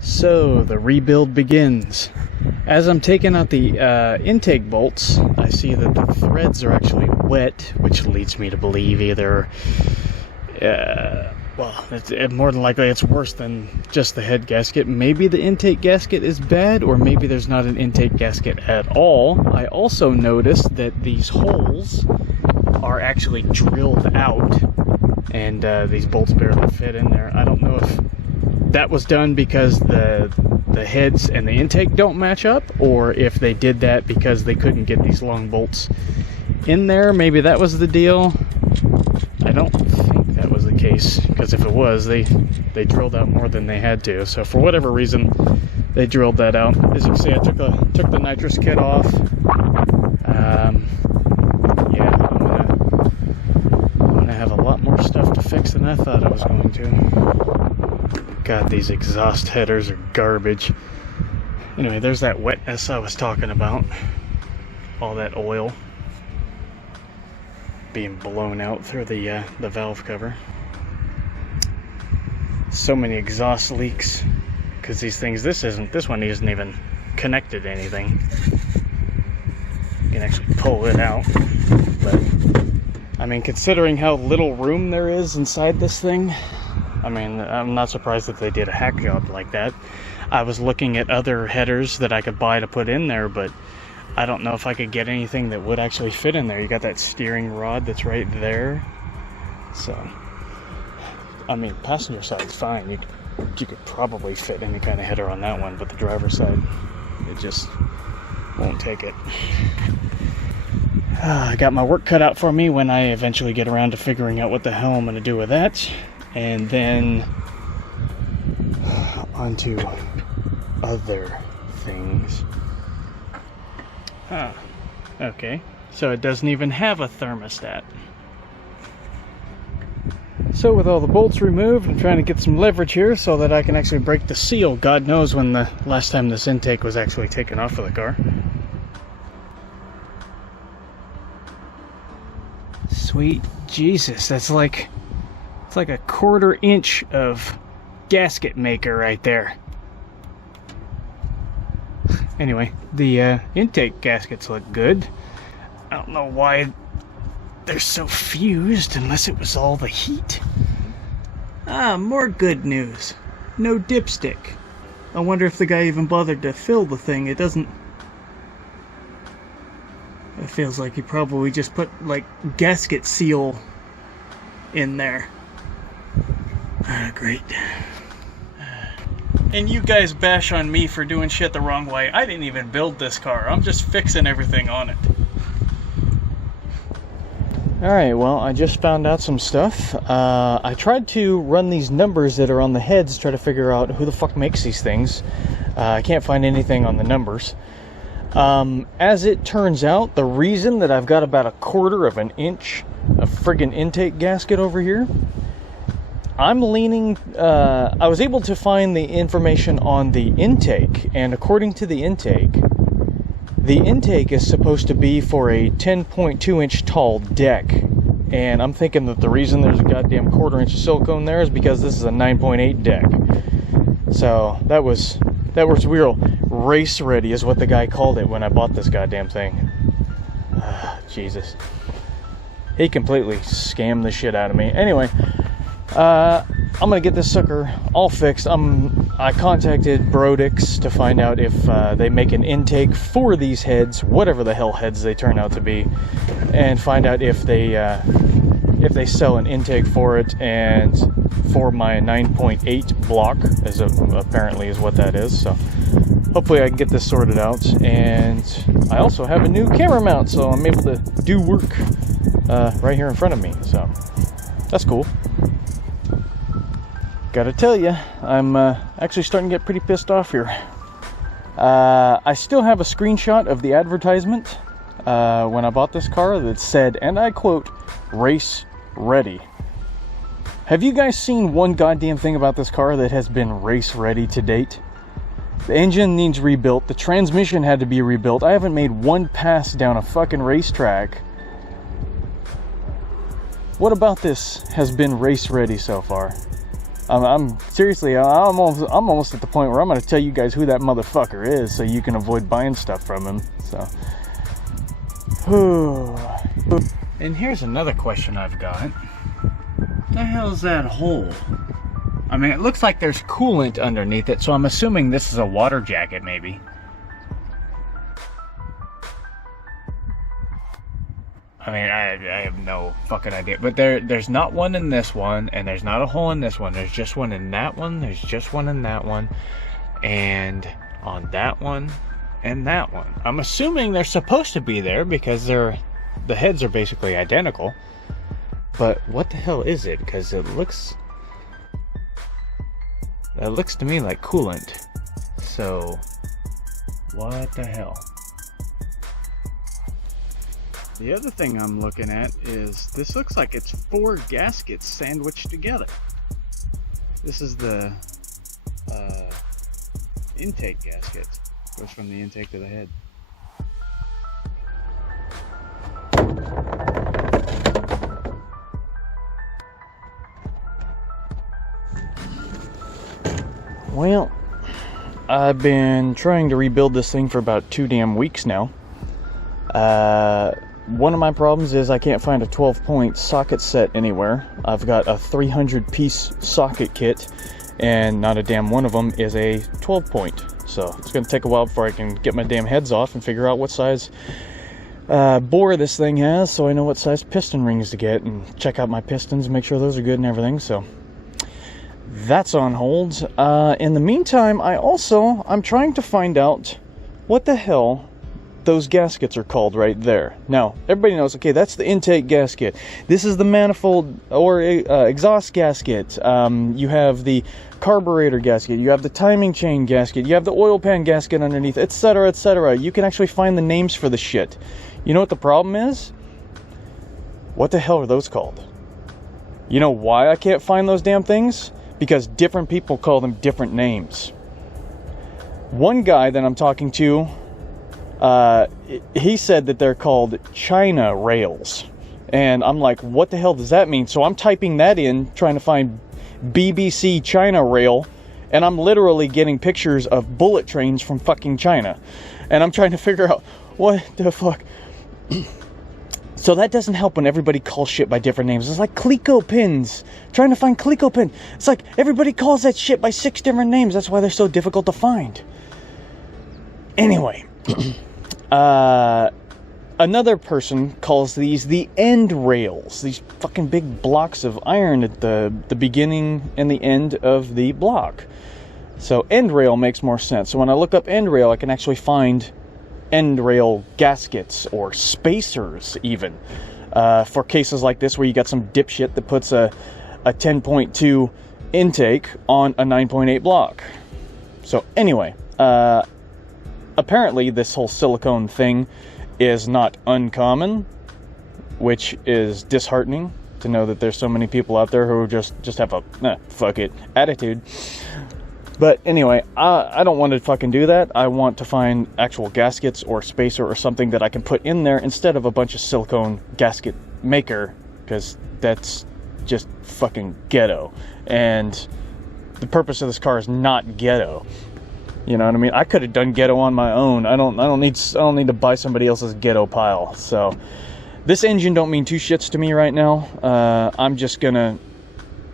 So the rebuild begins. As I'm taking out the intake bolts, I see that the threads are actually wet, which leads me to believe either, more than likely it's worse than just the head gasket. Maybe the intake gasket is bad, or maybe there's not an intake gasket at all. I also noticed that these holes are actually drilled out, and these bolts barely fit in there. I don't know if that was done because the heads and the intake don't match up, or if they did that because they couldn't get these long bolts in there. Maybe that was the deal. I don't think that was the case, because if it was, they drilled out more than they had to. So for whatever reason, they drilled that out. As you can see, I took the nitrous kit off. Yeah, I'm gonna have a lot more stuff to fix than I thought I was going to. God, these exhaust headers are garbage. Anyway, there's that wetness I was talking about. All that oil being blown out through the valve cover. So many exhaust leaks because these things. This one isn't even connected to anything. You can actually pull it out, but I mean, considering how little room there is inside this thing, I mean, I'm not surprised that they did a hack job like that. I was looking at other headers that I could buy to put in there, but I don't know if I could get anything that would actually fit in there. You got that steering rod that's right there. So, I mean, passenger side's fine. You could probably fit any kind of header on that one, but the driver's side, it just won't take it. I got my work cut out for me when I eventually get around to figuring out what the hell I'm going to do with that. And then onto other things. Huh. Okay. So it doesn't even have a thermostat. So with all the bolts removed, I'm trying to get some leverage here so that I can actually break the seal. God knows when the last time this intake was actually taken off of the car. Sweet Jesus, it's like a 1/4 inch of gasket maker right there. Anyway, the intake gaskets look good. I don't know why they're so fused, unless it was all the heat. More good news. No dipstick. I wonder if the guy even bothered to fill the thing. It doesn't... It feels like he probably just put, like, gasket seal in there. Great. And you guys bash on me for doing shit the wrong way. I didn't even build this car. I'm just fixing everything on it. Alright, well, I just found out some stuff. I tried to run these numbers that are on the heads, try to figure out who the fuck makes these things. I can't find anything on the numbers. As it turns out, the reason that I've got about 1/4 inch of friggin' intake gasket over here, I'm leaning, I was able to find the information on the intake, and according to the intake is supposed to be for a 10.2 inch tall deck, and I'm thinking that the reason there's a goddamn 1/4 inch of silicone there is because this is a 9.8 deck. So that was real race ready is what the guy called it when I bought this goddamn thing. Jesus, he completely scammed the shit out of me. Anyway, I'm gonna get this sucker all fixed. I contacted Brodix to find out if they make an intake for these heads, whatever the hell heads they turn out to be, and find out if they sell an intake for it, and for my 9.8 block, as apparently is what that is. So hopefully I can get this sorted out. And I also have a new camera mount, so I'm able to do work right here in front of me. So that's cool. Gotta tell you, I'm actually starting to get pretty pissed off here. I still have a screenshot of the advertisement when I bought this car that said, and I quote, "race ready." Have you guys seen one goddamn thing about this car that has been race ready to date? The engine needs rebuilt, the transmission had to be rebuilt. I haven't made one pass down a fucking racetrack. What about this has been race ready so far? I'm seriously, I'm almost at the point where I'm going to tell you guys who that motherfucker is so you can avoid buying stuff from him. So, and here's another question I've got. What the hell's that hole? I mean, it looks like there's coolant underneath it, so I'm assuming this is a water jacket, maybe. I mean, I have no fucking idea. But there's not one in this one, and there's not a hole in this one. There's just one in that one, there's just one in that one, and on that one, and that one. I'm assuming they're supposed to be there because the heads are basically identical. But what the hell is it? Because it looks to me like coolant. So, what the hell? The other thing I'm looking at is, this looks like it's 4 gaskets sandwiched together. This is the intake gasket. Goes from the intake to the head. Well, I've been trying to rebuild this thing for about 2 damn weeks now. One of my problems is I can't find a 12-point socket set anywhere. I've got a 300-piece socket kit, and not a damn one of them is a 12-point. So it's going to take a while before I can get my damn heads off and figure out what size bore this thing has, so I know what size piston rings to get, and check out my pistons, make sure those are good and everything. So that's on hold. In the meantime, I'm trying to find out what the hell those gaskets are called right there. Now, everybody knows, okay, that's the intake gasket. This is the manifold or exhaust gasket. You have the carburetor gasket. You have the timing chain gasket. You have the oil pan gasket underneath, etc., etc. You can actually find the names for the shit. You know what the problem is? What the hell are those called? You know why I can't find those damn things? Because different people call them different names. One guy that I'm talking to, he said that they're called China rails, and I'm like, what the hell does that mean? So I'm typing that in, trying to find BBC China rail, and I'm literally getting pictures of bullet trains from fucking China, and I'm trying to figure out what the fuck. So that doesn't help when everybody calls shit by different names. It's like Clico pins, trying to find Clico pin. It's like everybody calls that shit by 6 different names. That's why they're so difficult to find. Anyway. Another person calls these the end rails, these fucking big blocks of iron at the beginning and the end of the block. So end rail makes more sense. So when I look up end rail, I can actually find end rail gaskets or spacers even, for cases like this where you got some dipshit that puts a 10.2 intake on a 9.8 block. So anyway, apparently this whole silicone thing is not uncommon, which is disheartening to know that there's so many people out there who just have a fuck it attitude. But anyway, I don't want to fucking do that. I want to find actual gaskets or spacer or something that I can put in there instead of a bunch of silicone gasket maker, because that's just fucking ghetto. And the purpose of this car is not ghetto. You know what I mean? I could have done ghetto on my own. I don't need to buy somebody else's ghetto pile. So this engine don't mean 2 shits to me right now. I'm just gonna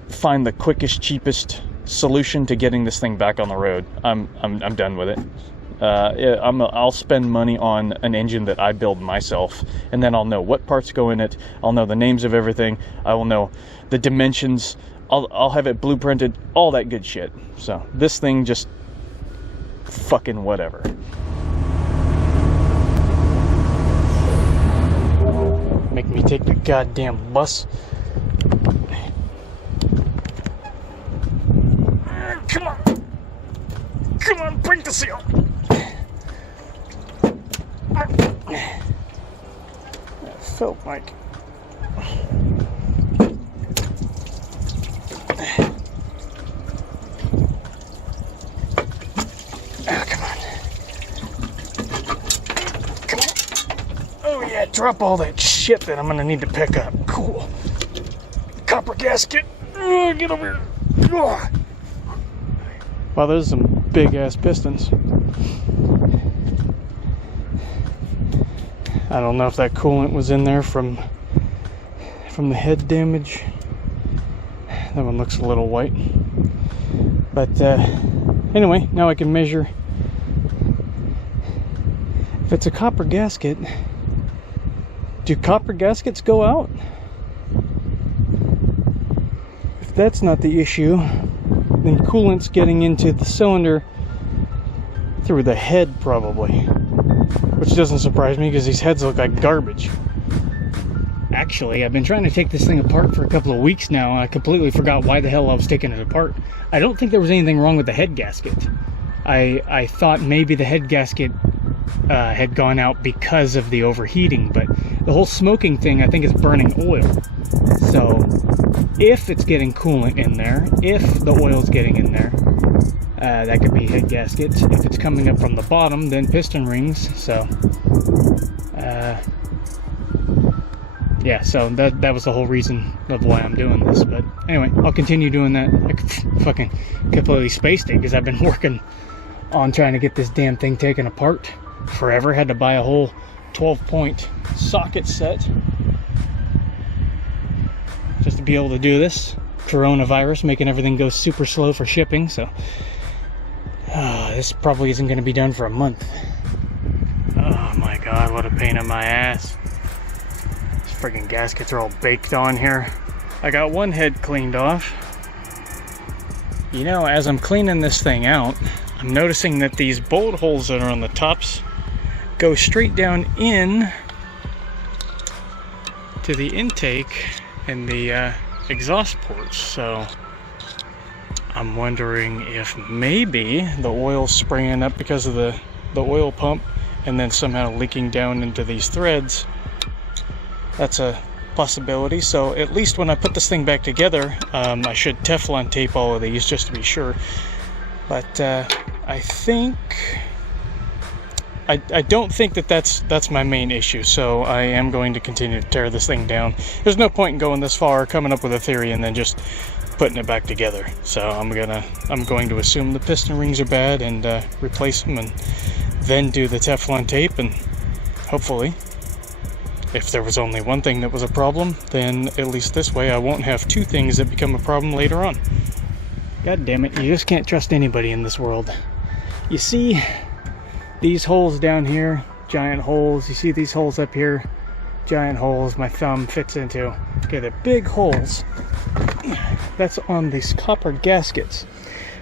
find the quickest, cheapest solution to getting this thing back on the road. I'm done with it. I'll spend money on an engine that I build myself, and then I'll know what parts go in it. I'll know the names of everything. I will know the dimensions. I'll have it blueprinted, all that good shit. So this thing just fucking whatever. Make me take the goddamn bus. Come on! Come on, break the seal! That felt like... Drop all that shit that I'm gonna need to pick up. Cool. Copper gasket. Get over here. Wow, there's some big ass pistons. I don't know if that coolant was in there from the head damage. That one looks a little white. But anyway, now I can measure. If it's a copper gasket, do copper gaskets go out? If that's not the issue, then coolant's getting into the cylinder through the head probably. Which doesn't surprise me because these heads look like garbage. Actually, I've been trying to take this thing apart for a couple of weeks now, and I completely forgot why the hell I was taking it apart. I don't think there was anything wrong with the head gasket. I thought maybe the head gasket had gone out because of the overheating, but the whole smoking thing I think is burning oil. So if it's getting coolant in there, if the oil's getting in there, that could be head gasket. If it's coming up from the bottom, then piston rings. So yeah, so that was the whole reason of why I'm doing this. But anyway, I'll continue doing that. I fucking completely spaced it because I've been working on trying to get this damn thing taken apart forever. Had to buy a whole 12-point socket set just to be able to do this. Coronavirus making everything go super slow for shipping, so this probably isn't going to be done for a month. Oh my god, what a pain in my ass. These friggin' gaskets are all baked on here. I got one head cleaned off. You know, as I'm cleaning this thing out, I'm noticing that these bullet holes that are on the tops go straight down in to the intake and the exhaust ports. So I'm wondering if maybe the oil's spraying up because of the oil pump and then somehow leaking down into these threads. That's a possibility. So at least when I put this thing back together, I should Teflon tape all of these just to be sure. But I think I don't think that's my main issue, so I am going to continue to tear this thing down. There's no point in going this far, coming up with a theory, and then just putting it back together. So I'm going to assume the piston rings are bad and replace them, and then do the Teflon tape, and hopefully, if there was only one thing that was a problem, then at least this way I won't have two things that become a problem later on. God damn it, you just can't trust anybody in this world. You see these holes down here, giant holes. You see these holes up here, giant holes my thumb fits into. Okay, they're big holes. That's on these copper gaskets.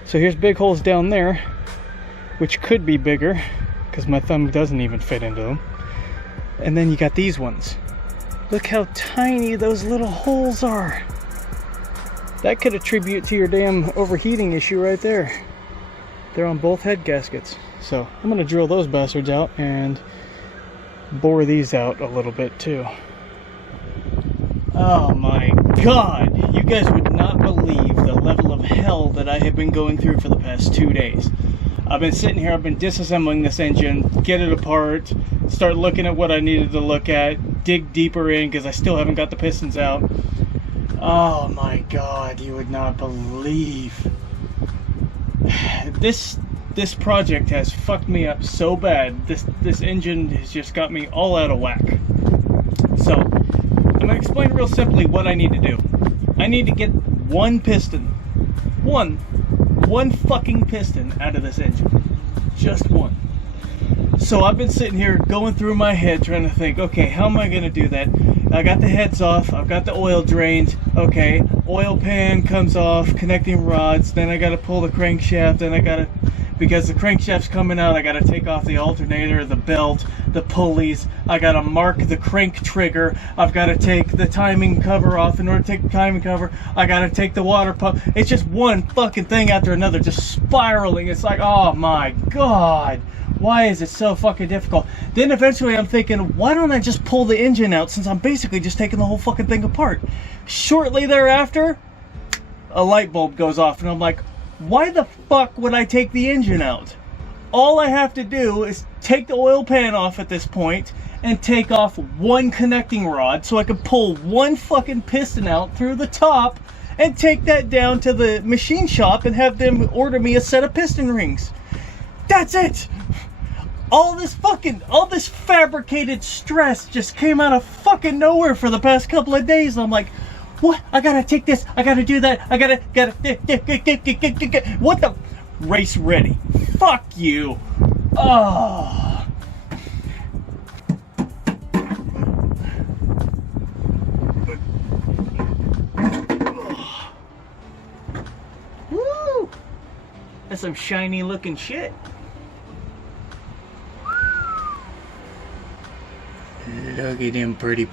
So here's big holes down there, which could be bigger because my thumb doesn't even fit into them. And then you got these ones. Look how tiny those little holes are. That could attribute to your damn overheating issue right there. They're on both head gaskets. So I'm going to drill those bastards out and bore these out a little bit too. Oh my god, you guys would not believe the level of hell that I have been going through for the past 2 days. I've been sitting here, I've been disassembling this engine, get it apart, start looking at what I needed to look at, dig deeper in because I still haven't got the pistons out. Oh my god, you would not believe. This project has fucked me up so bad. This engine has just got me all out of whack. So, I'm going to explain real simply what I need to do. I need to get one piston. One fucking piston out of this engine. Just one. So I've been sitting here going through my head trying to think, okay, how am I going to do that? I got the heads off, I've got the oil drained, okay, oil pan comes off, connecting rods, then I got to pull the crankshaft, then I got to, because the crankshaft's coming out, I got to take off the alternator, the belt, the pulleys, I got to mark the crank trigger, I've got to take the timing cover off. In order to take the timing cover, I got to take the water pump. It's just one fucking thing after another, just spiraling. It's like, oh my god. Why is it so fucking difficult? Then eventually I'm thinking, why don't I just pull the engine out since I'm basically just taking the whole fucking thing apart? Shortly thereafter, a light bulb goes off and I'm like, why the fuck would I take the engine out? All I have to do is take the oil pan off at this point and take off one connecting rod so I can pull one fucking piston out through the top and take that down to the machine shop and have them order me a set of piston rings. That's it. All this fabricated stress just came out of fucking nowhere for the past couple of days. I'm like, what? I gotta take this. I gotta do that. I gotta. What the? Race ready. Fuck you. Oh. Woo. That's some shiny looking shit. Look at him, pretty. A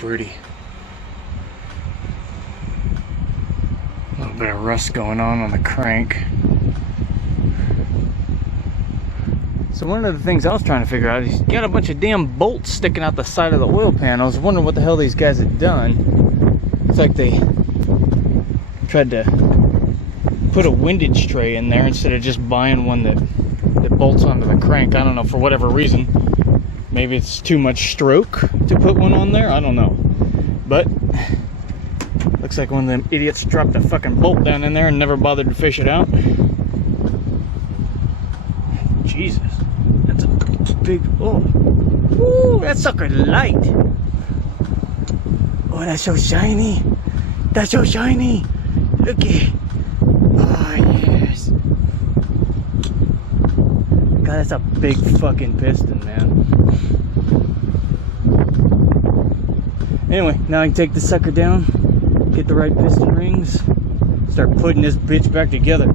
little bit of rust going on the crank. So one of the things I was trying to figure out is he's got a bunch of damn bolts sticking out the side of the oil pan. I was wondering what the hell these guys had done. It's like they tried to put a windage tray in there instead of just buying one that bolts onto the crank. I don't know, for whatever reason. Maybe it's too much stroke to put one on there. I don't know. But looks like one of them idiots dropped a fucking bolt down in there and never bothered to fish it out. Jesus. That's a big... Oh. Ooh, that sucker light. Oh, that's so shiny. That's so shiny. Looky. Oh, yes. God, that's a big fucking piston, man. Anyway, now I can take the sucker down, get the right piston rings, start putting this bitch back together.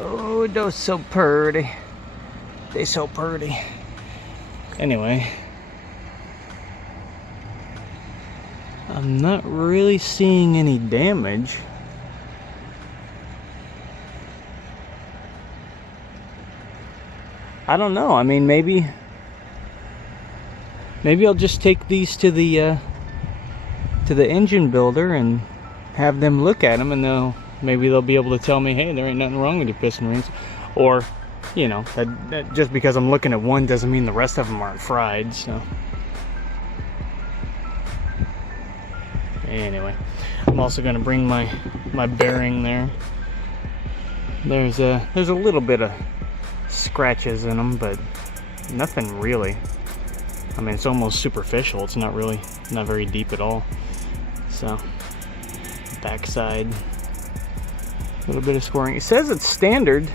Oh, those so pretty. They so pretty. Anyway, I'm not really seeing any damage. I don't know. I mean, maybe I'll just take these to the engine builder and have them look at them, and maybe they'll be able to tell me, hey, there ain't nothing wrong with your piston rings. Or, you know, that just because I'm looking at one doesn't mean the rest of them aren't fried. So anyway, I'm also going to bring my bearing there. There's a little bit of scratches in them, but nothing really. I mean, it's almost superficial. It's not very deep at all. So, backside, a little bit of scoring. It says it's standard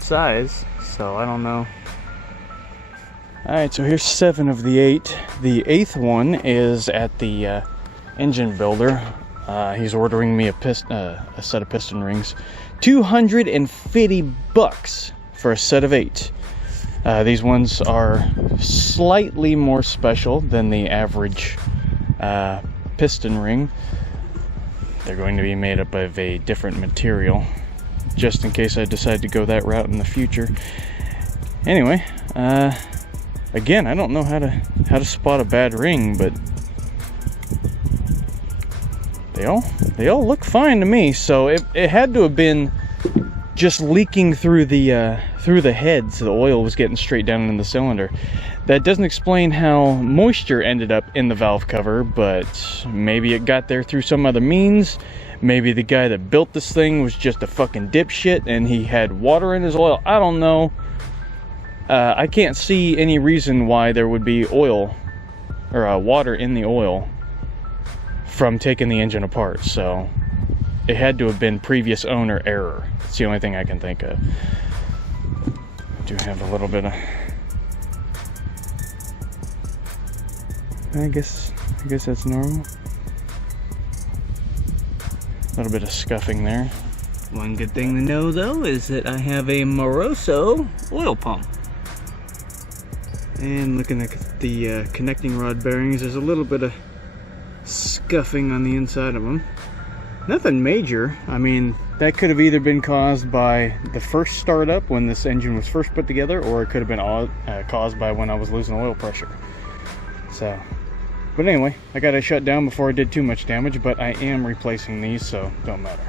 size, so I don't know. Alright, so here's 7 of the 8. The 8th one is at the engine builder. He's ordering me a set of piston rings. $250 for a set of 8. These ones are slightly more special than the average piston ring. They're going to be made up of a different material, just in case I decide to go that route in the future. Anyway, again, I don't know how to spot a bad ring, but they all look fine to me. So it had to have been just leaking through the heads. The oil was getting straight down in the cylinder. That doesn't explain how moisture ended up in the valve cover, but maybe it got there through some other means. Maybe the guy that built this thing was just a fucking dipshit and he had water in his oil. I don't know. I can't see any reason why there would be oil or water in the oil from taking the engine apart. So it had to have been previous owner error. It's the only thing I can think of. I do have a little bit of, I guess that's normal. A little bit of scuffing there. One good thing to know though is that I have a Moroso oil pump. And looking at the connecting rod bearings, there's a little bit of scuffing on the inside of them. Nothing major. I mean, that could have either been caused by the first startup when this engine was first put together, or it could have been caused by when I was losing oil pressure. So, but anyway, I got it shut down before it did too much damage, but I am replacing these, so don't matter.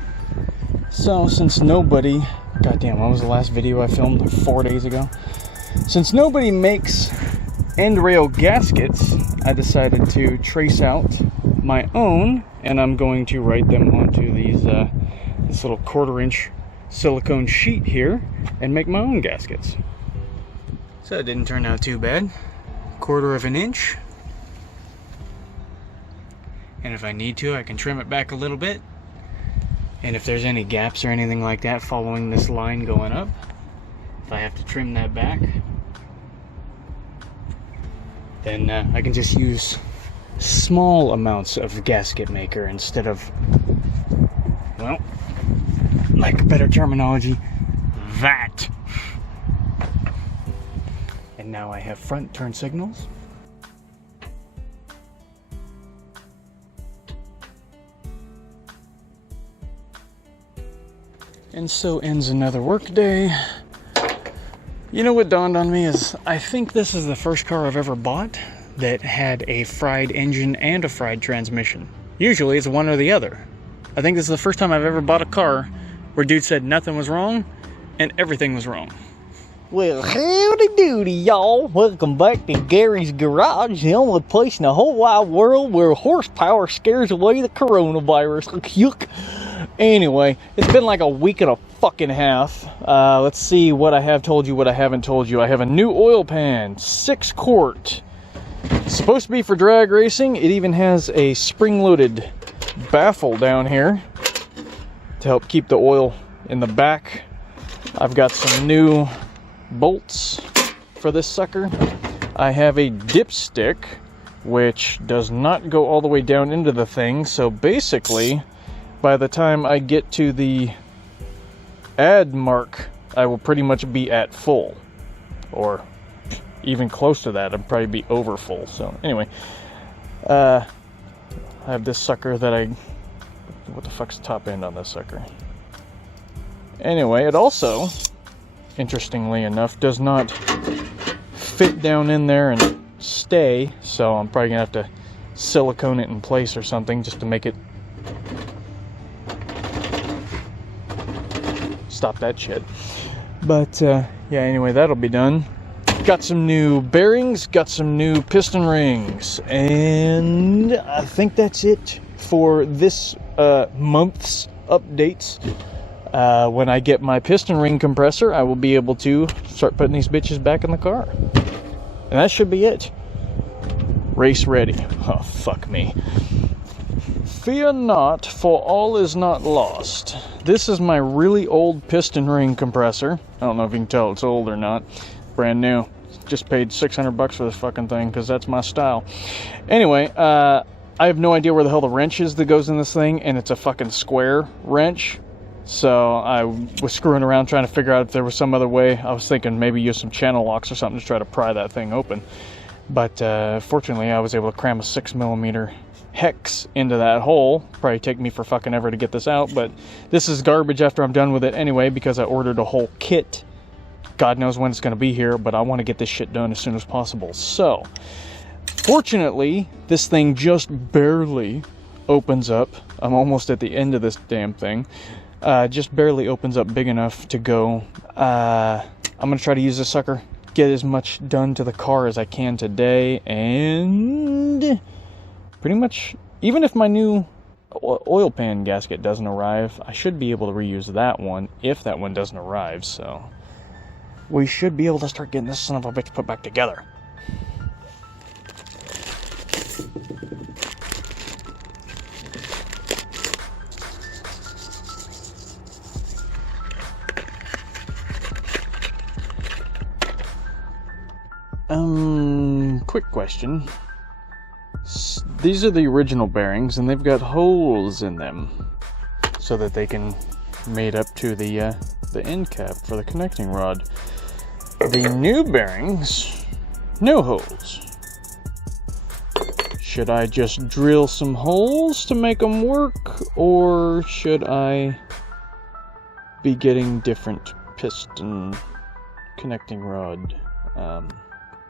So, since nobody, goddamn, what was the last video I filmed? Like 4 days ago? Since nobody makes end rail gaskets, I decided to trace out my own, and I'm going to write them onto these this little 1/4 inch silicone sheet here and make my own gaskets. So it didn't turn out too bad. 1/4 inch. And if I need to, I can trim it back a little bit. And if there's any gaps or anything like that following this line going up, if I have to trim that back, then I can just use small amounts of gasket maker instead of, well, like better terminology, that. And now I have front turn signals. And so ends another work day. You know what dawned on me is I think this is the first car I've ever bought that had a fried engine and a fried transmission. Usually it's one or the other. I think this is the first time I've ever bought a car where dude said nothing was wrong and everything was wrong. Well, howdy doody, y'all. Welcome back to Gary's Garage, the only place in the whole wide world where horsepower scares away the coronavirus. Yuck. Anyway, it's been like a week and a fucking half. Let's see what I have told you, what I haven't told you. I have a new oil pan, 6 quart. It's supposed to be for drag racing. It even has a spring-loaded baffle down here to help keep the oil in the back. I've got some new bolts for this sucker. I have a dipstick, which does not go all the way down into the thing, so basically, by the time I get to the add mark, I will pretty much be at full. Or even close to that, I'd probably be over full. So anyway, I have this sucker that what the fuck's the top end on this sucker? Anyway, it also, interestingly enough, does not fit down in there and stay, so I'm probably gonna have to silicone it in place or something just to make it stop that shit. But yeah, anyway, that'll be done. Got some new bearings, got some new piston rings, and I think that's it for this month's updates. When I get my piston ring compressor, I will be able to start putting these bitches back in the car. And that should be it. Race ready. Oh, fuck me. Fear not, for all is not lost. This is my really old piston ring compressor. I don't know if you can tell it's old or not. Brand new. Just paid $600 for this fucking thing because that's my style. Anyway, I have no idea where the hell the wrench is that goes in this thing, and it's a fucking square wrench. So I was screwing around trying to figure out if there was some other way. I was thinking maybe use some channel locks or something to try to pry that thing open. But fortunately, I was able to cram a 6mm hex into that hole. Probably take me for fucking ever to get this out, but this is garbage after I'm done with it anyway because I ordered a whole kit. God knows when it's going to be here, but I want to get this shit done as soon as possible. So, fortunately, this thing just barely opens up. I'm almost at the end of this damn thing. Just barely opens up big enough to go. I'm going to try to use this sucker, get as much done to the car as I can today, and pretty much, even if my new oil pan gasket doesn't arrive, I should be able to reuse that one if that one doesn't arrive, so we should be able to start getting this son of a bitch put back together. Quick question. These are the original bearings, and they've got holes in them so that they can mate up to the end cap for the connecting rod. The new bearings, no holes. Should I just drill some holes to make them work, or should I be getting different piston connecting rod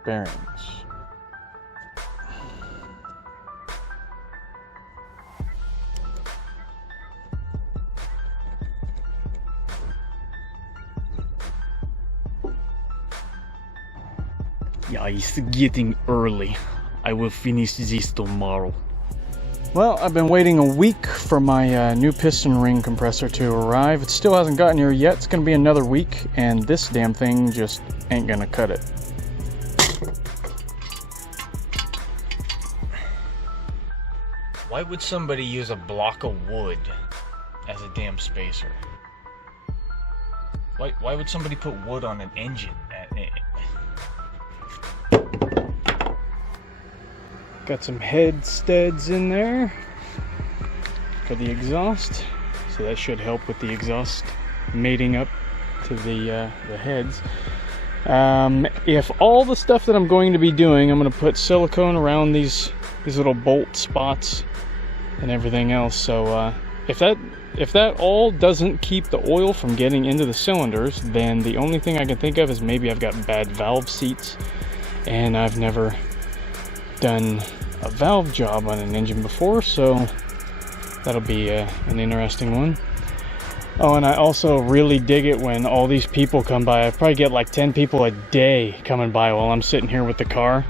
bearings? Yeah, it's getting early. I will finish this tomorrow. Well, I've been waiting a week for my new piston ring compressor to arrive. It still hasn't gotten here yet. It's going to be another week, and this damn thing just ain't going to cut it. Why would somebody use a block of wood as a damn spacer? Why would somebody put wood on an engine? Got some head studs in there for the exhaust, so that should help with the exhaust mating up to the heads. If all the stuff that I'm going to be doing, I'm going to put silicone around these little bolt spots and everything else. So if that all doesn't keep the oil from getting into the cylinders, then the only thing I can think of is maybe I've got bad valve seats, and I've never done a valve job on an engine before, so that'll be an interesting one. Oh, and I also really dig it when all these people come by. I probably get like 10 people a day coming by while I'm sitting here with the car,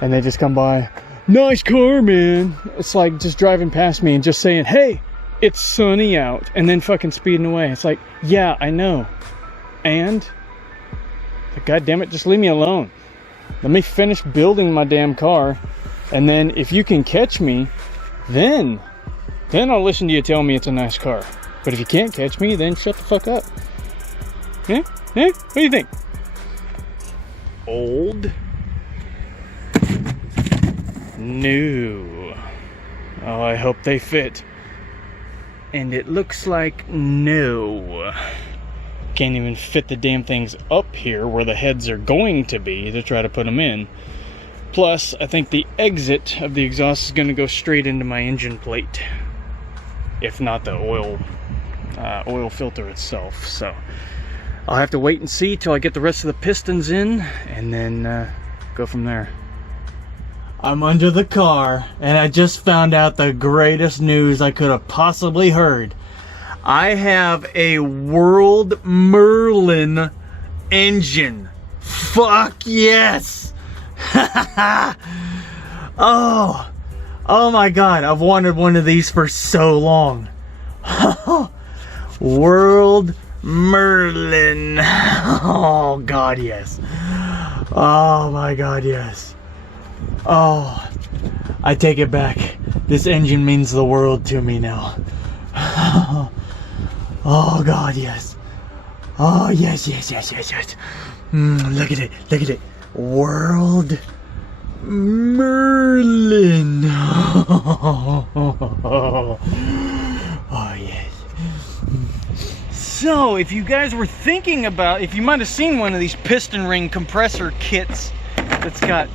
and they just come by, nice car, man. It's like just driving past me and just saying, hey, it's sunny out, and then fucking speeding away. It's like, yeah, I know, and god damn it, just leave me alone. Let me finish building my damn car, and then if you can catch me, then I'll listen to you tell me it's a nice car. But if you can't catch me, then shut the fuck up. Yeah? Yeah? What do you think? Old. New. Oh, I hope they fit. And it looks like no. Can't even fit the damn things up here where the heads are going to be to try to put them in. Plus, I think the exit of the exhaust is going to go straight into my engine plate, if not the oil filter itself. So I'll have to wait and see till I get the rest of the pistons in, and then go from there. I'm under the car, and I just found out the greatest news I could have possibly heard. I have a World Merlin engine. Fuck yes! Oh my god, I've wanted one of these for so long. World Merlin. Oh god, yes. Oh my god, yes. Oh, I take it back. This engine means the world to me now. Oh god, yes. Oh yes, yes, yes, yes, yes. Look at it, look at it. World Merlin. Oh yes. So if you guys were thinking about, if you might have seen one of these piston ring compressor kits that's got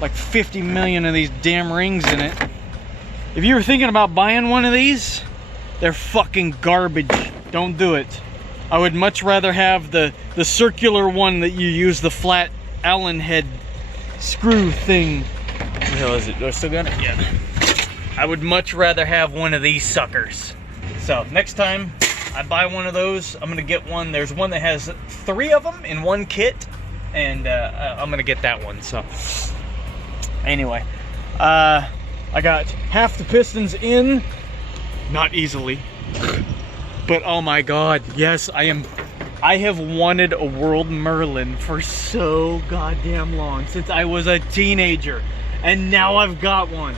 like 50 million of these damn rings in it, if you were thinking about buying one of these, they're fucking garbage. Don't do it. I would much rather have the circular one that you use the flat Allen head screw thing. What the hell is it? Do I still got it? Yeah. I would much rather have one of these suckers. So next time I buy one of those, I'm gonna get one. There's one that has 3 of them in one kit, and I'm gonna get that one. So anyway, I got half the pistons in, not easily. But oh my god, yes, I have wanted a World Merlin for so goddamn long, since I was a teenager, and now I've got one.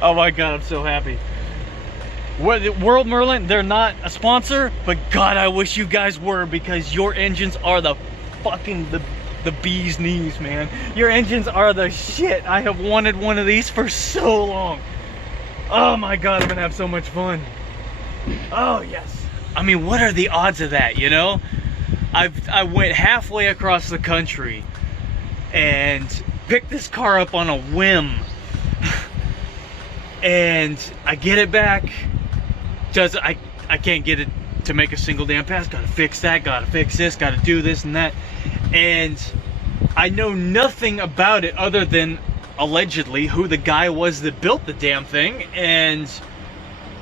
Oh my god, I'm so happy. World Merlin, they're not a sponsor, but god, I wish you guys were, because your engines are the fucking the bee's knees, man. Your engines are the shit. I have wanted one of these for so long. Oh my god, I'm gonna have so much fun. Oh yes. I mean, what are the odds of that, you know? I went halfway across the country and picked this car up on a whim. And I get it back. Just I can't get it to make a single damn pass. Gotta fix that, gotta fix this, gotta do this and that. And I know nothing about it other than allegedly who the guy was that built the damn thing, and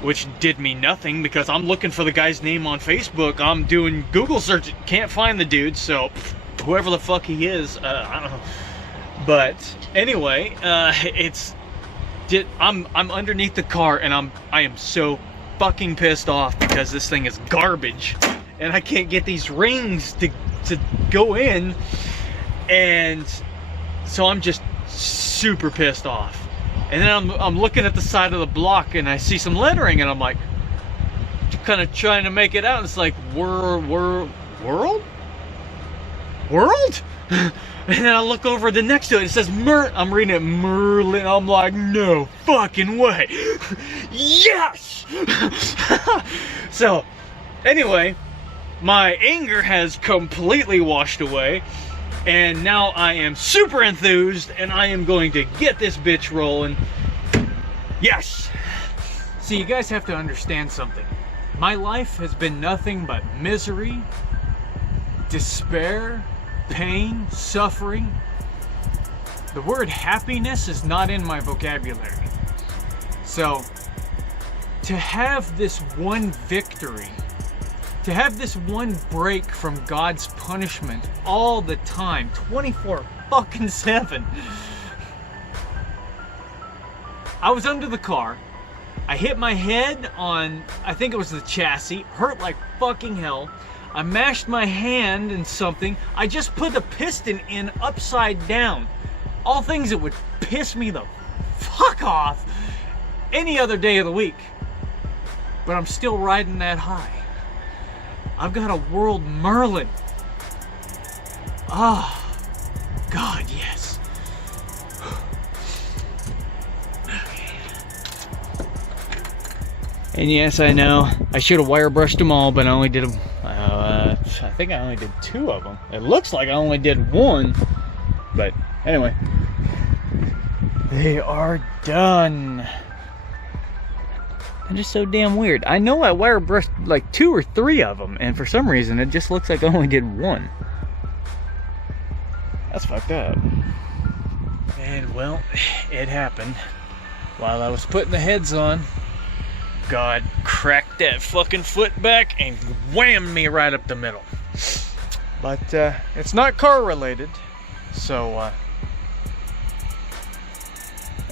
which did me nothing, because I'm looking for the guy's name on Facebook. I'm doing Google search, can't find the dude, so whoever the fuck he is, I don't know. But anyway, I'm underneath the car, and I am so fucking pissed off because this thing is garbage, and I can't get these rings to go in, and so I'm just super pissed off. And then I'm looking at the side of the block, and I see some lettering, and I'm like, kind of trying to make it out. It's like world. And then I look over the next to it. It says I'm reading it Merlin. I'm like, no fucking way. Yes. So, anyway, my anger has completely washed away, and now I am super enthused, and I am going to get this bitch rolling. Yes. See, you guys have to understand something. My life has been nothing but misery, despair, pain, suffering. The word happiness is not in my vocabulary. So, to have this one victory, to have this one break from God's punishment all the time, 24 fucking 7. I was under the car. I hit my head on, I think it was the chassis, hurt like fucking hell. I mashed my hand in something. I just put the piston in upside down. All things that would piss me the fuck off any other day of the week. But I'm still riding that high. I've got a world Merlin. Ah, God, yes. And yes, I know, I should have wire brushed them all, but I only did them, I think I only did 2 of them. It looks like I only did 1, but anyway. They are done. They're just so damn weird. I know I wire brushed like 2 or 3 of them, and for some reason it just looks like I only did 1. That's fucked up. And well, it happened. While I was putting the heads on, God cracked that fucking foot back and whammed me right up the middle. But it's not car related, so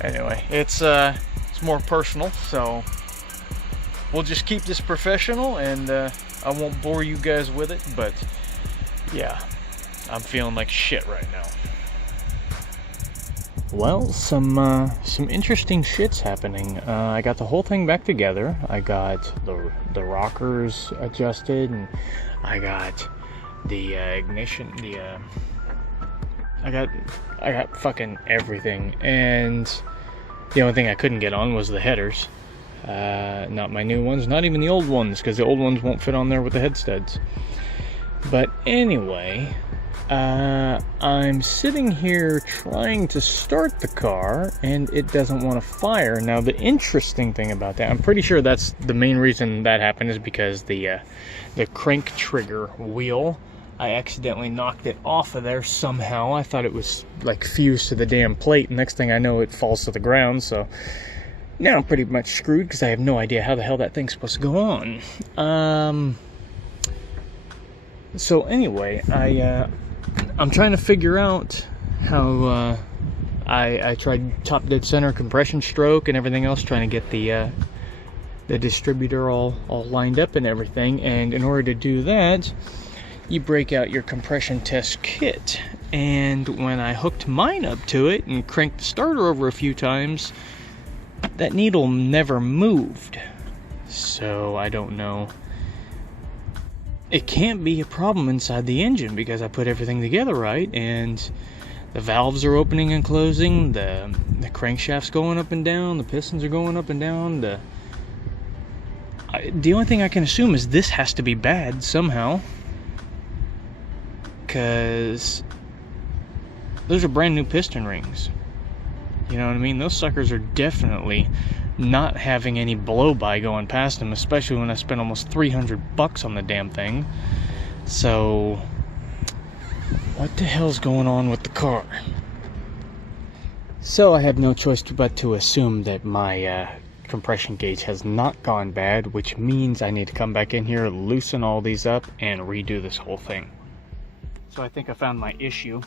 anyway, it's more personal, so we'll just keep this professional, and I won't bore you guys with it. But yeah, I'm feeling like shit right now. Well, some interesting shit's happening. I got the whole thing back together. I got the rockers adjusted, and I got the ignition. I got fucking everything. And the only thing I couldn't get on was the headers. Not my new ones, not even the old ones, because the old ones won't fit on there with the head studs. But anyway, I'm sitting here trying to start the car, and it doesn't want to fire. Now, the interesting thing about that, I'm pretty sure that's the main reason that happened, is because the crank trigger wheel, I accidentally knocked it off of there somehow. I thought it was like fused to the damn plate. Next thing I know, it falls to the ground. So now I'm pretty much screwed, because I have no idea how the hell that thing's supposed to go on. So anyway, I'm trying to figure out how I tried top dead center compression stroke and everything else, trying to get the distributor all lined up and everything. And in order to do that, you break out your compression test kit. And when I hooked mine up to it and cranked the starter over a few times, that needle never moved. So I don't know. It can't be a problem inside the engine, because I put everything together right, and the valves are opening and closing, the crankshaft's going up and down, the pistons are going up and down. The only thing I can assume is this has to be bad somehow, because those are brand new piston rings. You know what I mean? Those suckers are definitely not having any blow-by going past them, especially when I spent almost $300 on the damn thing. So what the hell's going on with the car? So I have no choice but to assume that my compression gauge has not gone bad, which means I need to come back in here, loosen all these up, and redo this whole thing. So I think I found my issue.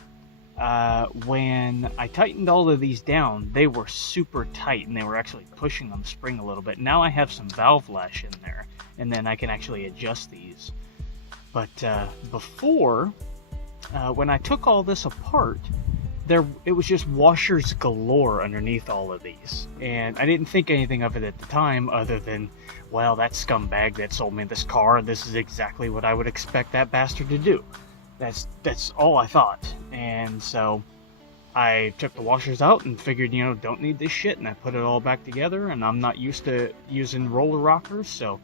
when I tightened all of these down, they were super tight and they were actually pushing on the spring a little bit. Now I have some valve lash in there, and then I can actually adjust these. But before, when I took all this apart, it was just washers galore underneath all of these. And I didn't think anything of it at the time other than, well, that scumbag that sold me this car, this is exactly what I would expect that bastard to do. That's all I thought. And so I took the washers out and figured, you know, don't need this shit, and I put it all back together, and I'm not used to using roller rockers, so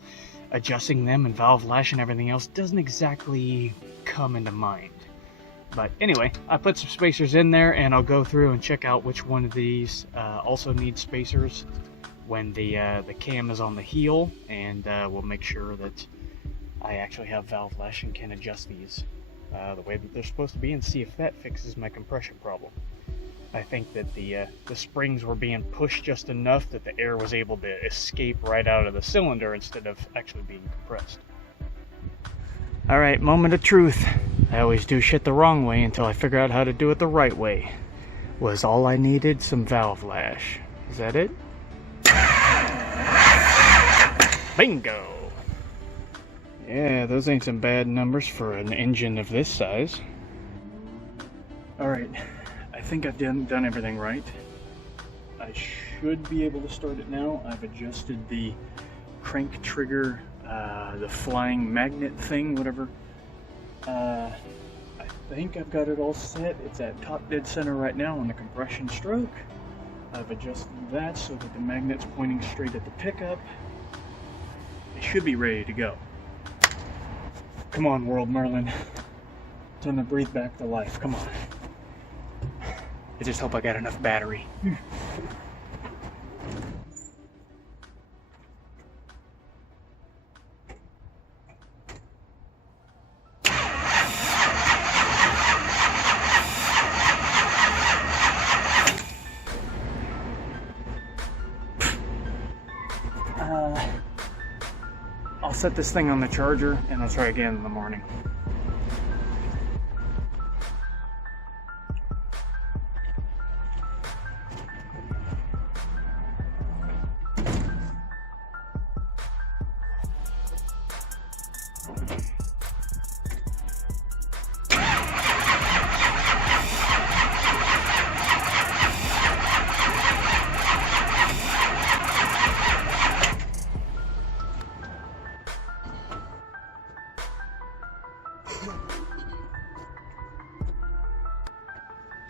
adjusting them and valve lash and everything else doesn't exactly come into mind. But anyway, I put some spacers in there, and I'll go through and check out which one of these also needs spacers when the cam is on the heel, and we'll make sure that I actually have valve lash and can adjust these the way that they're supposed to be, and see if that fixes my compression problem. I think that the springs were being pushed just enough that the air was able to escape right out of the cylinder instead of actually being compressed. Alright, moment of truth. I always do shit the wrong way until I figure out how to do it the right way. Was all I needed some valve lash? Is that it? Bingo! Yeah, those ain't some bad numbers for an engine of this size. Alright, I think I've done everything right. I should be able to start it now. I've adjusted the crank trigger, the flying magnet thing, whatever. I think I've got it all set. It's at top dead center right now on the compression stroke. I've adjusted that so that the magnet's pointing straight at the pickup. It should be ready to go. Come on, World Merlin. Time to breathe back to life. Come on. I just hope I got enough battery. I'll set this thing on the charger and I'll try again in the morning.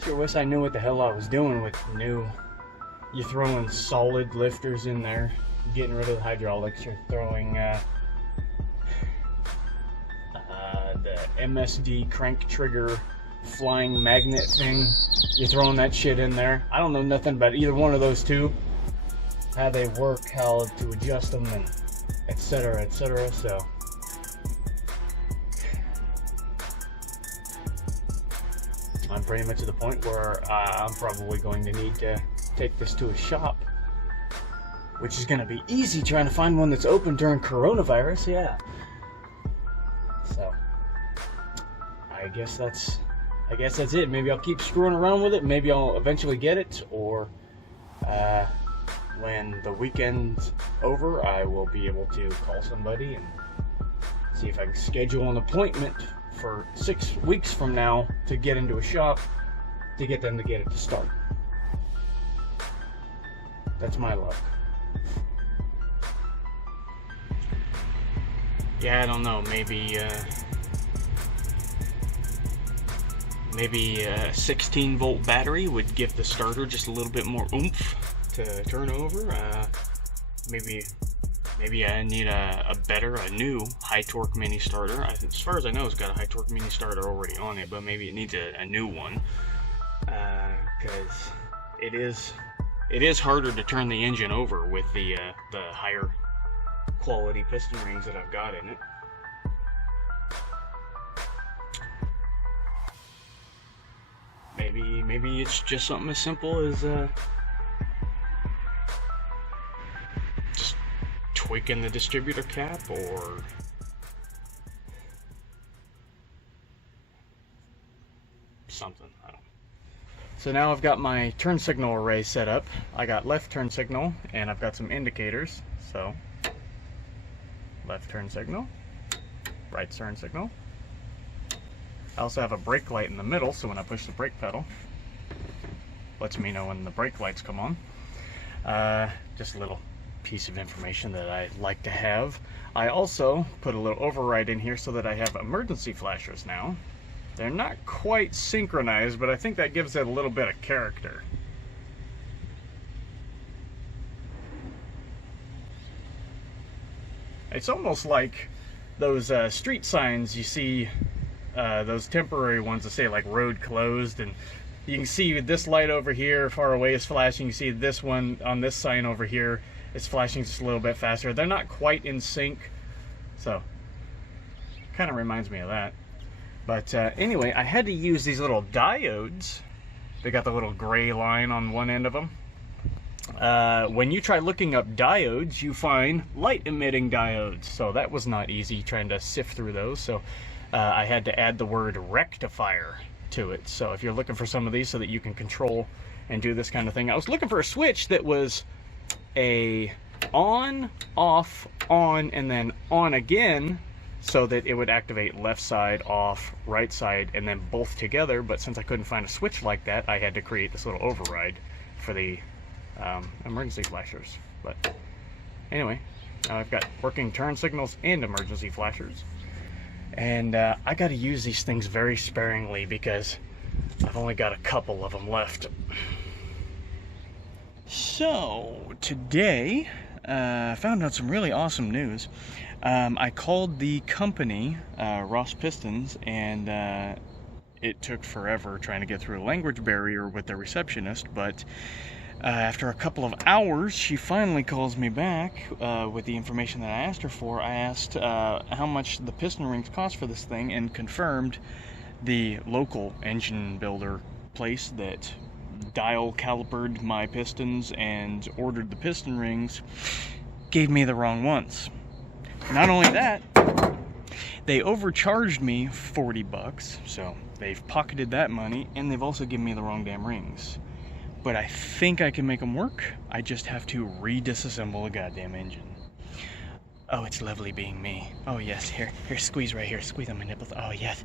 Sure wish I knew what the hell I was doing with new. You're throwing solid lifters in there, getting rid of the hydraulics. You're throwing the MSD crank trigger flying magnet thing. You're throwing that shit in there. I don't know nothing about either one of those two, how they work, how to adjust them, and etc., etc. So I'm pretty much at the point where I'm probably going to need to take this to a shop, which is going to be easy trying to find one that's open during coronavirus. Yeah. So I guess that's it. Maybe I'll keep screwing around with it. Maybe I'll eventually get it, or when the weekend's over, I will be able to call somebody and see if I can schedule an appointment for 6 weeks from now to get into a shop to get them to get it to start. That's my luck. Yeah, I don't know, maybe a 16-volt battery would give the starter just a little bit more oomph to turn over. Maybe I need a new high torque mini starter. As far as I know, it's got a high torque mini starter already on it, but maybe it needs a new one, because it is harder to turn the engine over with the higher quality piston rings that I've got in it. Maybe it's just something as simple as just tweaking the distributor cap, or something. I don't know. So now I've got my turn signal array set up. I got left turn signal and I've got some indicators. So left turn signal, right turn signal. I also have a brake light in the middle, so when I push the brake pedal, lets me know when the brake lights come on. Just a little piece of information that I like to have. I also put a little override in here so that I have emergency flashers now. They're not quite synchronized, but I think that gives it a little bit of character. It's almost like those street signs you see, those temporary ones that say like road closed, and you can see this light over here far away is flashing. You see this one on this sign over here, it's flashing just a little bit faster. They're not quite in sync, so kind of reminds me of that. But anyway, I had to use these little diodes. They got the little gray line on one end of them. When you try looking up diodes, you find light emitting diodes. So that was not easy trying to sift through those. So I had to add the word rectifier to it. So if you're looking for some of these so that you can control and do this kind of thing. I was looking for a switch that was a on, off, on, and then on again, so that it would activate left side, off, right side, and then both together. But since I couldn't find a switch like that, I had to create this little override for the emergency flashers. But anyway, I've got working turn signals and emergency flashers. And I got to use these things very sparingly because I've only got a couple of them left. So today, I found out some really awesome news. I called the company, Ross Pistons, and it took forever trying to get through a language barrier with the receptionist, but after a couple of hours, she finally calls me back with the information that I asked her for. I asked how much the piston rings cost for this thing, and confirmed the local engine builder place that dial calipered my pistons and ordered the piston rings gave me the wrong ones. Not only that, they overcharged me 40 bucks, so they've pocketed that money, and they've also given me the wrong damn rings. But I think I can make them work. I just have to re-disassemble a goddamn engine. Oh, it's lovely being me. Oh yes, here, squeeze right here, squeeze on my nipples. Oh yes,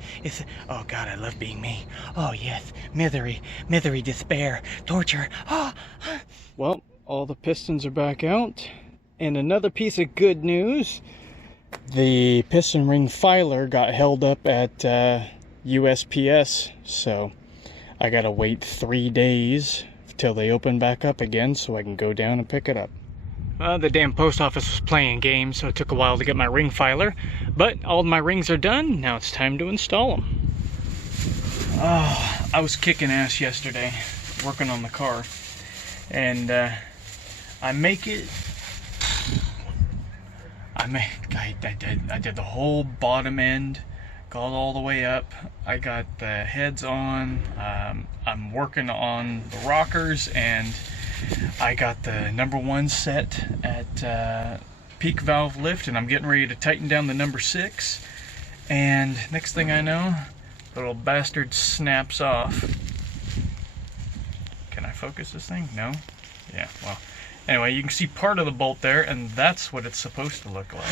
oh God, I love being me. Oh yes, misery, despair, torture. Oh. Well, all the pistons are back out. And another piece of good news, the piston ring filer got held up at USPS, so I gotta wait 3 days till they open back up again so I can go down and pick it up. The damn post office was playing games, so it took a while to get my ring filer, but all my rings are done. Now it's time to install them. Oh, I was kicking ass yesterday working on the car, and I did the whole bottom end, got all the way up. I got the heads on. I'm working on the rockers, and I got the #1 set at peak valve lift, and I'm getting ready to tighten down the #6. And next thing I know, the little bastard snaps off. Can I focus this thing? No? Yeah, well. Anyway, you can see part of the bolt there, and that's what it's supposed to look like.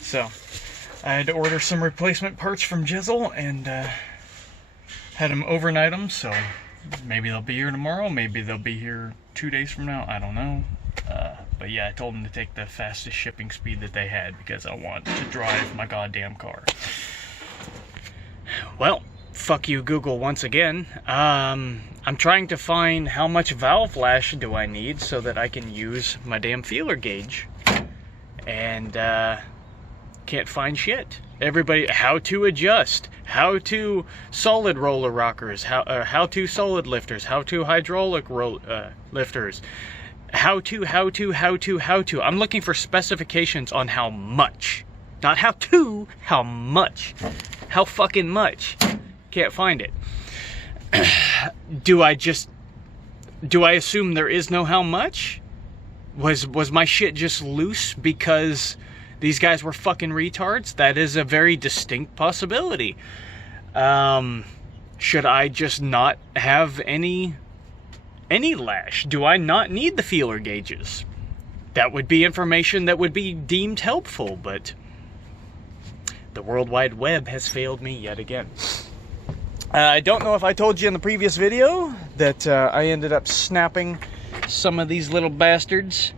So, I had to order some replacement parts from Jizzle, and had them overnight them, so maybe they'll be here tomorrow, maybe they'll be here 2 days from now, I don't know. But yeah, I told them to take the fastest shipping speed that they had, because I want to drive my goddamn car. Well, fuck you, Google, once again. I'm trying to find how much valve flash do I need so that I can use my damn feeler gauge. And can't find shit. Everybody, how to adjust, how to solid roller rockers, how to solid lifters, how to hydraulic lifters, how to. I'm looking for specifications on how much. Not how to, how much. How fucking much. Can't find it. Do I assume there is no how much? Was my shit just loose because these guys were fucking retards? That is a very distinct possibility. Should I just not have any lash? Do I not need the feeler gauges? That would be information that would be deemed helpful, but the World Wide Web has failed me yet again. I don't know if I told you in the previous video that I ended up snapping some of these little bastards,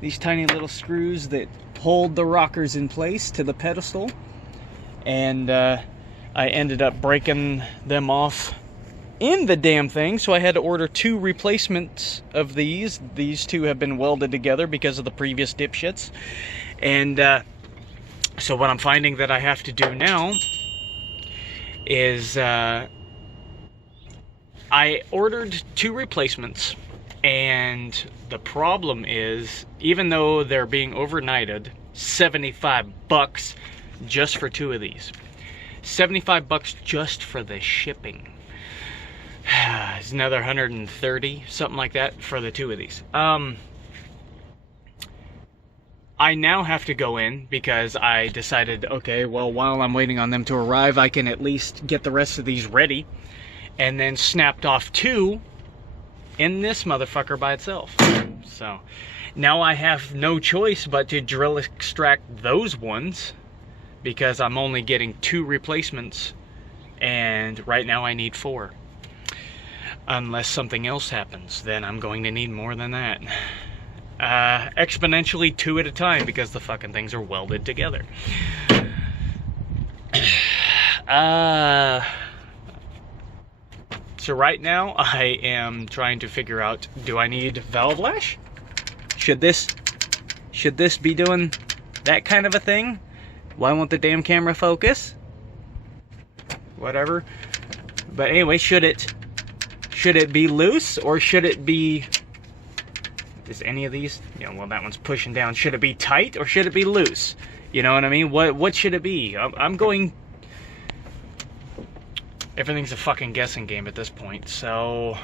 these tiny little screws that hold the rockers in place to the pedestal, and I ended up breaking them off in the damn thing, so I had to order 2 replacements of these. These 2 have been welded together because of the previous dipshits. And so what I'm finding that I have to do now is I ordered 2 replacements, and the problem is, even though they're being overnighted, $75 just for 2 of these. $75 just for the shipping. It's another 130, something like that, for the 2 of these. I now have to go in because I decided, okay, well, while I'm waiting on them to arrive, I can at least get the rest of these ready, and then snapped off 2 in this motherfucker by itself. So now I have no choice but to drill extract those ones, because I'm only getting 2 replacements, and right now I need 4. Unless something else happens, then I'm going to need more than that. Exponentially 2 at a time, because the fucking things are welded together. So right now I am trying to figure out, do I need valve lash? Should this be doing that kind of a thing? Why won't the damn camera focus? Whatever. But anyway, should it be loose, or should it be, is any of these, you know, well, that one's pushing down. Should it be tight, or should it be loose? You know what I mean? What should it be? I'm going, everything's a fucking guessing game at this point. So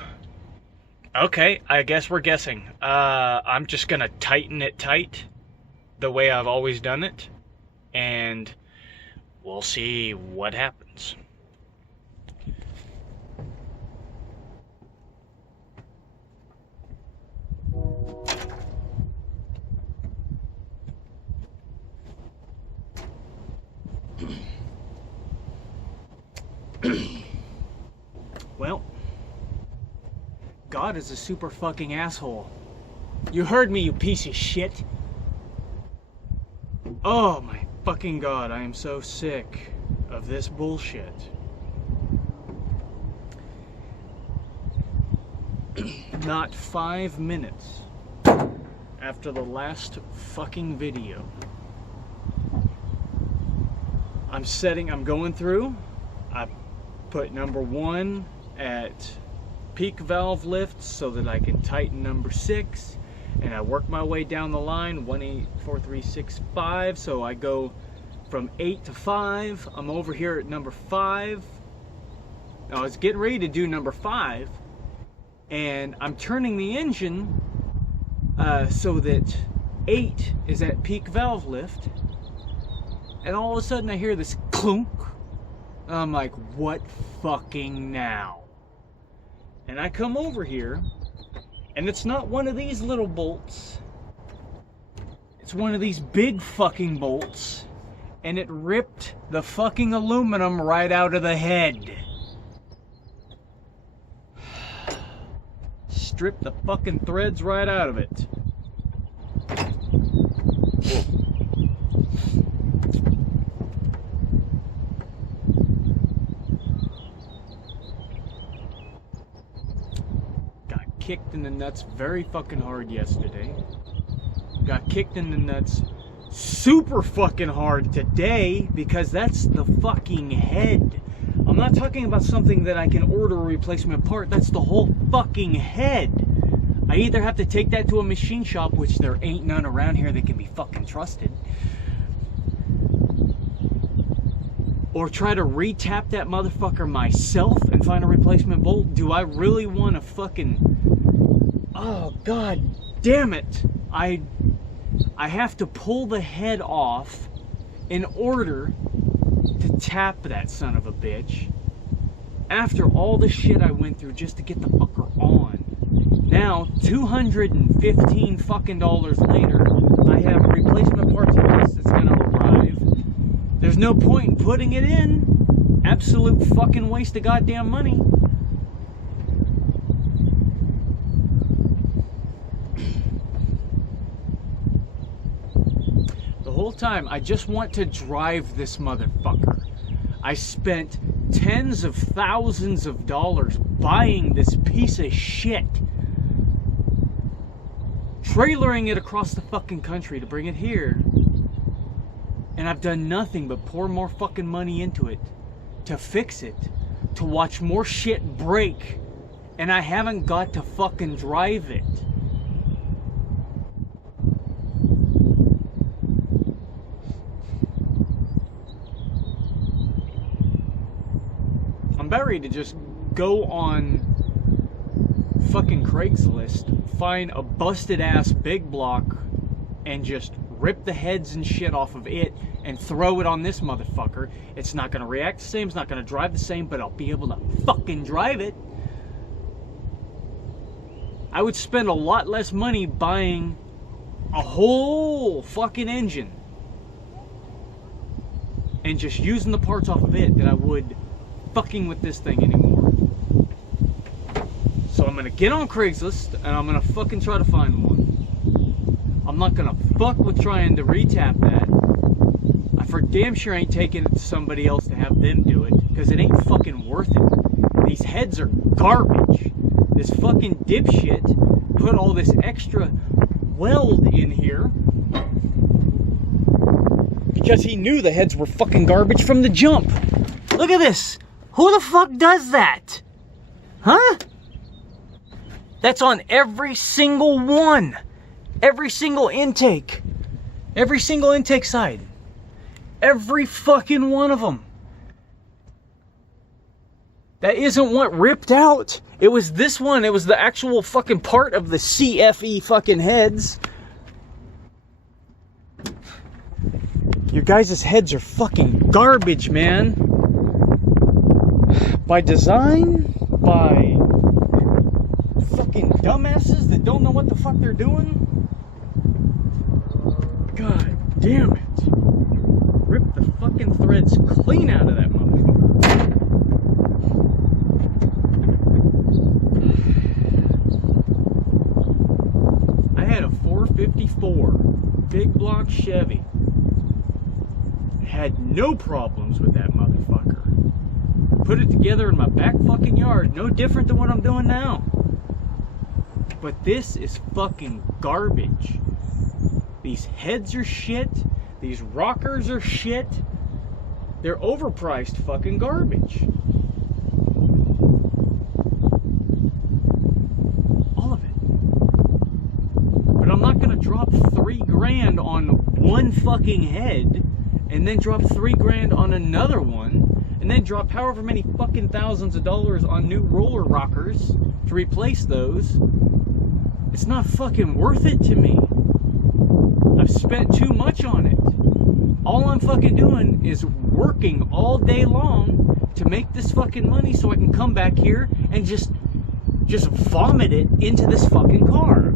okay, I guess we're guessing. I'm just gonna tighten it tight the way I've always done it, and we'll see what happens. Well, God is a super fucking asshole. You heard me, you piece of shit. Oh my fucking God, I am so sick of this bullshit. Not 5 minutes after the last fucking video, I'm going through, I put number 1 at peak valve lift so that I can tighten number 6, and I work my way down the line, 1, 8, 4, 3, 6, 5, so I go from 8 to 5, I'm over here at number 5, I was getting ready to do number 5, and I'm turning the engine so that 8 is at peak valve lift, and all of a sudden I hear this clunk. I'm like, what fucking now? And I come over here, and it's not one of these little bolts. It's one of these big fucking bolts, and it ripped the fucking aluminum right out of the head. Stripped the fucking threads right out of it. Kicked in the nuts very fucking hard yesterday. Got kicked in the nuts super fucking hard today, because that's the fucking head. I'm not talking about something that I can order a replacement part. That's the whole fucking head. I either have to take that to a machine shop, which there ain't none around here that can be fucking trusted, or try to retap that motherfucker myself and find a replacement bolt. Do I really want to fucking... Oh, God damn it. I have to pull the head off in order to tap that son of a bitch. After all the shit I went through just to get the fucker on. Now, $215 fucking later, I have replacement parts of this that's gonna arrive. There's no point in putting it in. Absolute fucking waste of goddamn money. The whole time, I just want to drive this motherfucker. I spent tens of thousands of dollars buying this piece of shit. Trailering it across the fucking country to bring it here. And I've done nothing but pour more fucking money into it. To fix it. To watch more shit break. And I haven't got to fucking drive it. I'm about ready to just go on fucking Craigslist, find a busted ass big block, and just rip the heads and shit off of it and throw it on this motherfucker. It's not gonna react the same, it's not gonna drive the same, but I'll be able to fucking drive it. I would spend a lot less money buying a whole fucking engine and just using the parts off of it than I would fucking with this thing anymore. So I'm gonna get on Craigslist and I'm gonna fucking try to find one. I'm not gonna fuck with trying to retap that. I for damn sure ain't taking it to somebody else to have them do it, because it ain't fucking worth it. These heads are garbage. This fucking dipshit put all this extra weld in here because he knew the heads were fucking garbage from the jump. Look at this. Who the fuck does that? Huh? That's on every single one. Every single intake. Every single intake side. Every fucking one of them. That isn't what ripped out. It was this one. It was the actual fucking part of the CFE fucking heads. Your guys' heads are fucking garbage, man. By design? By fucking dumbasses that don't know what the fuck they're doing? God damn it. Rip the fucking threads clean out of that motherfucker. I had a 454 big block Chevy. Had no problems with that motherfucker. Put it together in my back fucking yard. No different than what I'm doing now. But this is fucking garbage. These heads are shit. These rockers are shit. They're overpriced fucking garbage. All of it. But I'm not gonna drop $3,000 on one fucking head and then drop $3,000 on another one and then drop however many fucking thousands of dollars on new roller rockers to replace those. It's not fucking worth it to me. I've spent too much on it. All I'm fucking doing is working all day long to make this fucking money so I can come back here and just vomit it into this fucking car.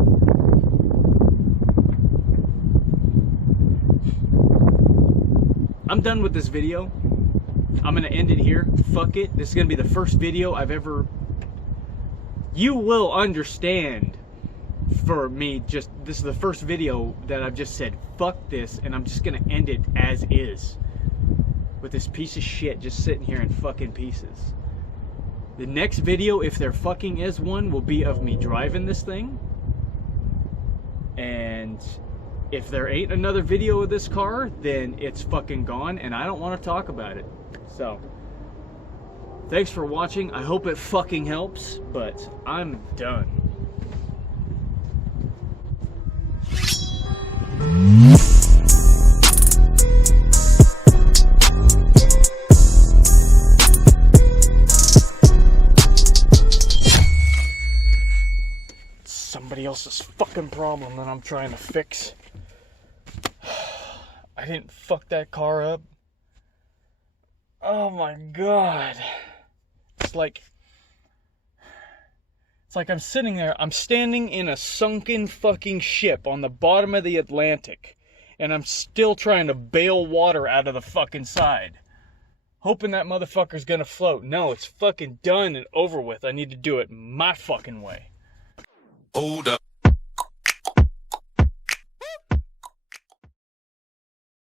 I'm done with this video. I'm gonna end it here. Fuck it. This is gonna be the first video I've ever... You will understand for me, this is the first video that I've just said, fuck this, and I'm just gonna end it as is. With this piece of shit just sitting here in fucking pieces. The next video, if there fucking is one, will be of me driving this thing. And if there ain't another video of this car, then it's fucking gone, and I don't want to talk about it. So, thanks for watching. I hope it fucking helps, but I'm done. Somebody else's fucking problem that I'm trying to fix. I didn't fuck that car up. Oh my god. It's like I'm sitting there, I'm standing in a sunken fucking ship on the bottom of the Atlantic, and I'm still trying to bail water out of the fucking side, hoping that motherfucker's gonna float. No, it's fucking done and over with. I need to do it my fucking way. Hold up.